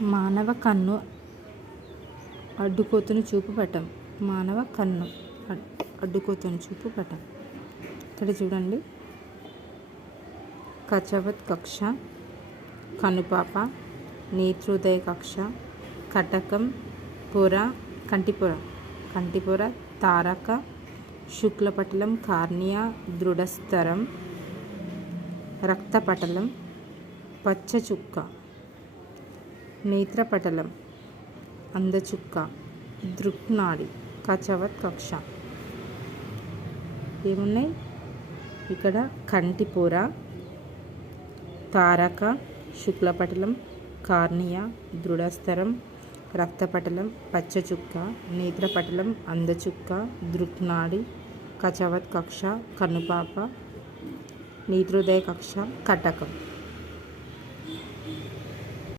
మానవ కన్ను అడ్డుకోతుని చూపు పటం. మానవ కన్ను అడ్డుకోతుని చూపు పటం. ఇక్కడ చూడండి, కచవత్ కక్ష, కనుపాప, నేత్రోదయ కక్ష, కటకం, పొర, కంటిపొర, తారక, శుక్లపటలం, కార్నియా, దృఢస్థరం, రక్తపటలం, పచ్చచుక్క, నేత్రపటలం, అందచుక్క, దృక్నాడి, కచవత్ కక్ష. ఏమున్నాయి ఇక్కడ? కంటిపొర, తారక, శుక్లపటలం, కార్నియా, దృఢస్థరం, రక్తపటలం, పచ్చచుక్క, నేత్రపటలం, అందచుక్క, దృక్నాడి, కచవత్ కక్ష, కనుపాప, నేత్రోదయ కక్ష, కటకం.